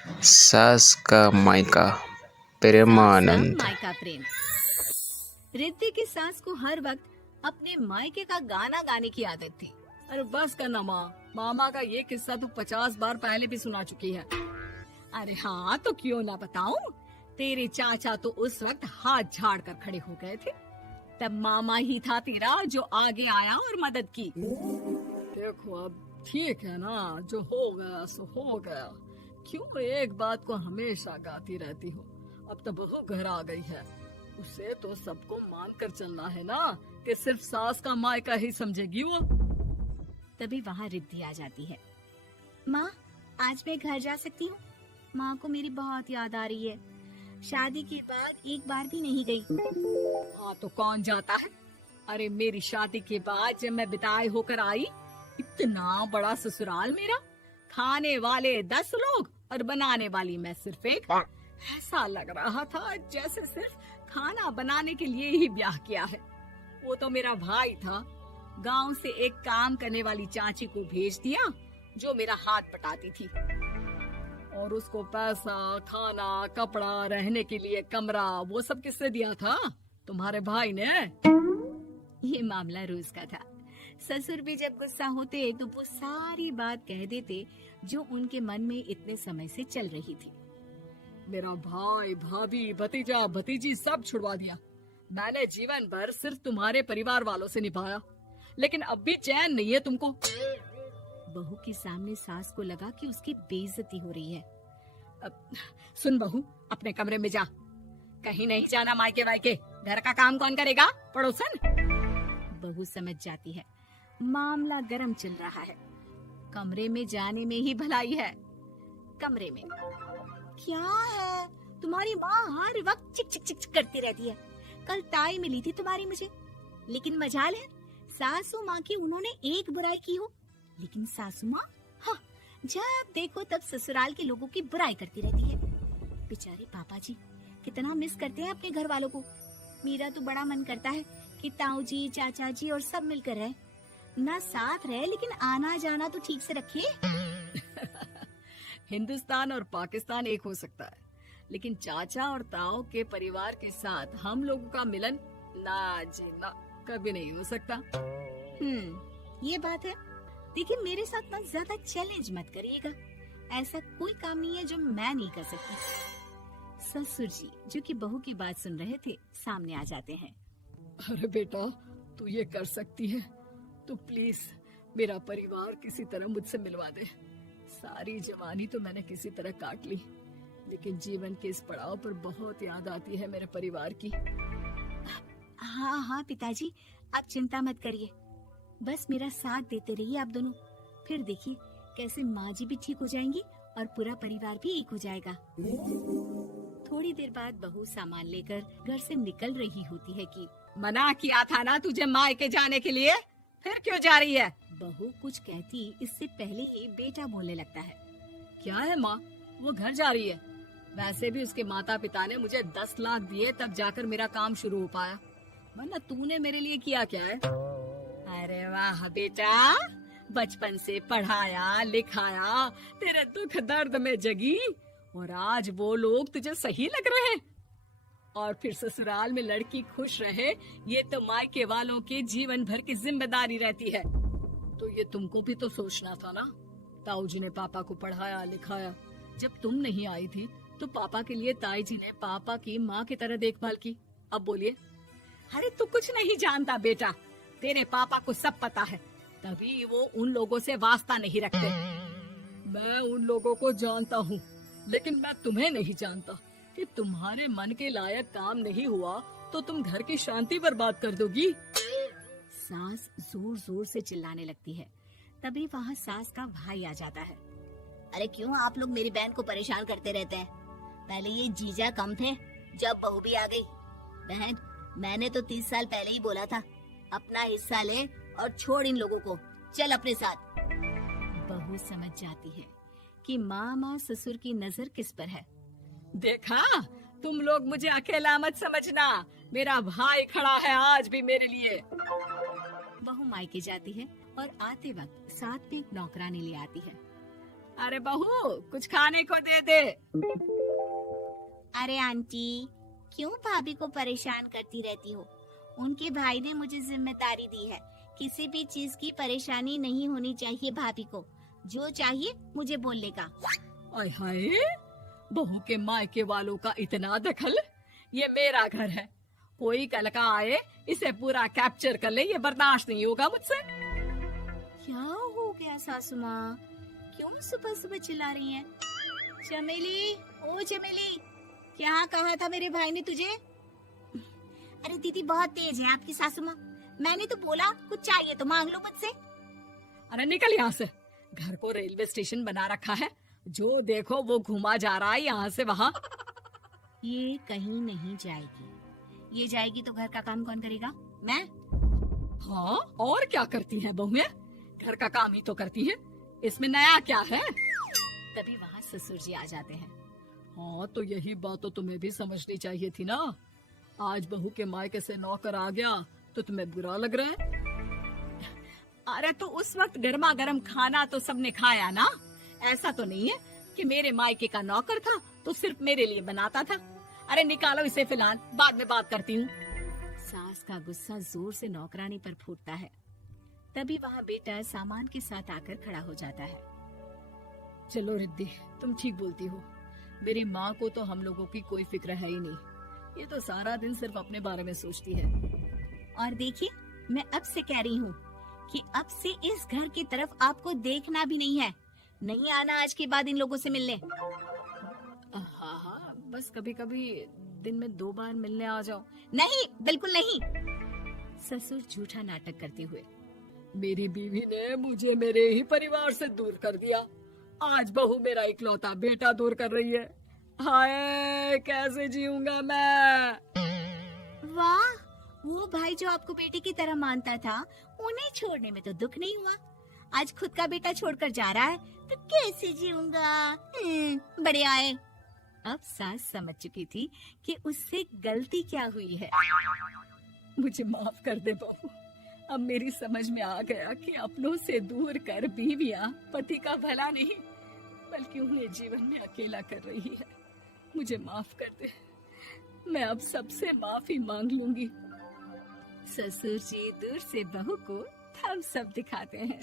सास का मायका प्रेमानंद। मायका प्रेम। रिद्धि की सास को हर वक्त अपने मायके का गाना गाने की आदत थी। अरे बस करना माँ, मामा का ये किस्सा तू 50 बार पहले भी सुना चुकी है। अरे हाँ, तो क्यों ना बताऊं। तेरे चाचा तो उस वक्त हाथ झाड़ कर खड़े हो गए थे। तब मामा ही था तेरा जो आगे आया और मदद की। देखो अब ठीक है ना, जो हो गया सो हो गया। क्यों एक बात को हमेशा गाती रहती हो। अब तो बहू घर आ गई है, उसे तो सबको मान कर चलना है ना, कि सिर्फ सास का मायका ही समझेगी वो। तभी वहाँ रिद्धि आ जाती है। माँ, आज मैं घर जा सकती हूँ? माँ को मेरी बहुत याद आ रही है। शादी के बाद एक बार भी नहीं गई। हाँ तो कौन जाता है। अरे मेरी शादी के बाद जब मैं विदाई होकर आई, इतना बड़ा ससुराल मेरा, खाने वाले 10 लोग और बनाने वाली मैं सिर्फ एक। ऐसा लग रहा था जैसे सिर्फ खाना बनाने के लिए ही ब्याह किया है। वो तो मेरा भाई था, गांव से एक काम करने वाली चाची को भेज दिया जो मेरा हाथ पटाती थी, और उसको पैसा, खाना, कपड़ा, रहने के लिए कमरा, वो सब किसने दिया था? तुम्हारे भाई ने। ये मामला रोज का था। ससुर भी जब गुस्सा होते तो वो सारी बात कह देते जो उनके मन में इतने समय से चल रही थी। मेरा भाई, भाभी, भतीजा, भतीजी सब छुड़वा दिया। मैंने जीवन भर सिर्फ तुम्हारे परिवार वालों से निभाया, लेकिन अब भी चैन नहीं है तुमको। बहू के सामने सास को लगा कि उसकी बेइज्जती हो रही है। अब सुन बहू, अपने कमरे में जा, कहीं नहीं जाना मायके वायके। घर का काम कौन करेगा? पड़ोसन। बहू समझ जाती है मामला गर्म चल रहा है। कमरे में जाने में ही भलाई है। कमरे में क्या है? तुम्हारी माँ हर वक्त चिक चिक चिक चिक करती रहती है। कल ताई मिली थी तुम्हारी मुझे, लेकिन मजाल है सासू माँ की उन्होंने एक बुराई की हो, लेकिन सासू माँ हाँ, जब देखो तब ससुराल के लोगों की बुराई करती रहती है। बेचारे पापा जी कितना मिस करते हैं अपने घर वालों को। मेरा तो बड़ा मन करता है कि ताऊ जी, चाचा जी और सब मिलकर रहे, ना साथ रहे लेकिन आना जाना तो ठीक से रखे। हिंदुस्तान और पाकिस्तान एक हो सकता है, लेकिन चाचा और ताऊ के परिवार के साथ हम लोगों का मिलन ना जी ना, कभी नहीं हो सकता। ये बात है। देखिए मेरे साथ ना ज्यादा चैलेंज मत करिएगा। ऐसा कोई काम नहीं है जो मैं नहीं कर सकती। ससुर जी जो कि बहू की बात सुन रहे थे सामने आ जाते हैं। अरे बेटा, तू ये कर सकती है तो प्लीज मेरा परिवार किसी तरह मुझसे मिलवा दे। सारी जवानी तो मैंने किसी तरह काट ली, लेकिन जीवन के इस पड़ाव पर बहुत याद आती है मेरे परिवार की। हाँ हाँ पिताजी, आप चिंता मत करिए, बस मेरा साथ देते रहिए आप दोनों। फिर देखिए कैसे माँ जी भी ठीक हो जाएंगी और पूरा परिवार भी एक हो जाएगा। थोड़ी देर बाद बहू सामान लेकर घर से निकल रही होती है कि मना किया था ना तुझे मायके जाने के लिए, फिर क्यों जा रही है? बहू कुछ कहती इससे पहले ही बेटा बोलने लगता है। क्या है माँ, वो घर जा रही है। वैसे भी उसके माता पिता ने मुझे 10 लाख दिए तब जाकर मेरा काम शुरू हो पाया, वरना तूने मेरे लिए किया क्या है? अरे वाह बेटा, बचपन से पढ़ाया लिखाया, तेरे दुख दर्द में जगी, और आज वो लोग तुझे सही लग रहे हैं। और फिर ससुराल में लड़की खुश रहे, ये तो मायके वालों की जीवन भर की जिम्मेदारी रहती है। तो ये तुमको भी तो सोचना था ना। ताऊ जी ने पापा को पढ़ाया लिखाया, जब तुम नहीं आई थी तो पापा के लिए ताई जी ने पापा की माँ की तरह देखभाल की। अब बोलिए। अरे तू कुछ नहीं जानता बेटा, तेरे पापा को सब पता है, तभी वो उन लोगों से वास्ता नहीं रखते। मैं उन लोगों को जानता हूँ, लेकिन मैं तुम्हें नहीं जानता कि तुम्हारे मन के लायक काम नहीं हुआ तो तुम घर की शांति बर्बाद कर दोगी। सास जोर जोर से चिल्लाने लगती है। तभी वहाँ सास का भाई आ जाता है। अरे क्यों आप लोग मेरी बहन को परेशान करते रहते हैं? पहले ये जीजा कम थे, जब बहू भी आ गई। बहन, मैंने तो 30 साल पहले ही बोला था, अपना हिस्सा ले और छोड़ इन लोगों को, चल अपने साथ। बहू समझ जाती है कि मामा ससुर की नजर किस पर है। देखा, तुम लोग मुझे अकेला मत समझना, मेरा भाई खड़ा है आज भी मेरे लिए। बहू मायके जाती है और आते वक्त साथ में एक नौकरानी ले आती है। अरे बहू कुछ खाने को दे दे। अरे आंटी, क्यों भाभी को परेशान करती रहती हो? उनके भाई ने मुझे जिम्मेदारी दी है। किसी भी चीज की परेशानी नहीं होनी चाहिए भाभी को। जो चाहिए मुझे बोलने का। आय हाय, बहू के मायके वालों का इतना दखल। ये मेरा घर है, कोई कल का आए इसे पूरा कैप्चर कर ले, ये बर्दाश्त नहीं होगा मुझसे। क्या हो गया सासू माँ? क्यों सुबह सुबह चिल्ला रही हैं? चमेली, ओ चमेली, क्या कहा था मेरे भाई ने तुझे? अरे दीदी बहुत तेज है आपकी सासू माँ। मैंने तो बोला कुछ चाहिए तो मांग लो मुझसे। अरे निकल यहाँ से, घर को रेलवे स्टेशन बना रखा है, जो देखो वो घुमा जा रहा है यहाँ से वहाँ। ये कहीं नहीं जाएगी। ये जाएगी तो घर का काम कौन करेगा? मैं। हाँ, और क्या करती है बहुएं? घर का काम ही तो करती है, इसमें नया क्या है? तभी वहाँ ससुर जी आ जाते हैं। हाँ, तो यही बात तो तुम्हें भी समझनी चाहिए थी ना। आज बहू के मायके से नौकर आ गया तो तुम्हें बुरा लग रहा है? अरे तो उस वक्त गर्मा गर्म खाना तो सबने खाया ना। ऐसा तो नहीं है कि मेरे मायके का नौकर था तो सिर्फ मेरे लिए बनाता था। अरे निकालो इसे फिलहाल, बाद में बात करती हूँ। सास का गुस्सा जोर से नौकरानी पर फूटता है। तभी वहाँ बेटा सामान के साथ आकर खड़ा हो जाता है। चलो रिद्धि, तुम ठीक बोलती हो। मेरी माँ को तो हम लोगों की कोई फिक्र है ही नहीं, ये तो सारा दिन सिर्फ अपने बारे में सोचती है। और देखिए, मैं अब से कह रही हूँ कि अब से इस घर की तरफ आपको देखना भी नहीं है। नहीं आना आज के बाद इन लोगों से मिलने। हाँ, बस कभी कभी दिन में 2 बार मिलने आ जाओ। नहीं, बिल्कुल नहीं। ससुर झूठा नाटक करते हुए। मेरी बीवी ने मुझे मेरे ही परिवार से दूर कर दिया, आज बहू मेरा इकलौता बेटा दूर कर रही है। हाय, कैसे जीऊंगा मैं? वाह, वो भाई जो आपको बेटे की तरह मानता था, उन्हें छोड़ने में तो दुख नहीं हुआ। आज खुद का बेटा छोड़कर जा रहा है तो कैसे जीऊंगा? बड़े आए। अब सास समझ चुकी थी कि उससे गलती क्या हुई है। मुझे माफ कर दे बहू, अब मेरी समझ में आ गया कि अपनों से दूर कर बीवियां पति का भला नहीं बल्कि उन्हें जीवन में अकेला कर रही है। मुझे माफ कर दे, मैं अब सबसे माफी मांग लूंगी। ससुर जी दूर से बहू को थम्स अप दिखाते हैं।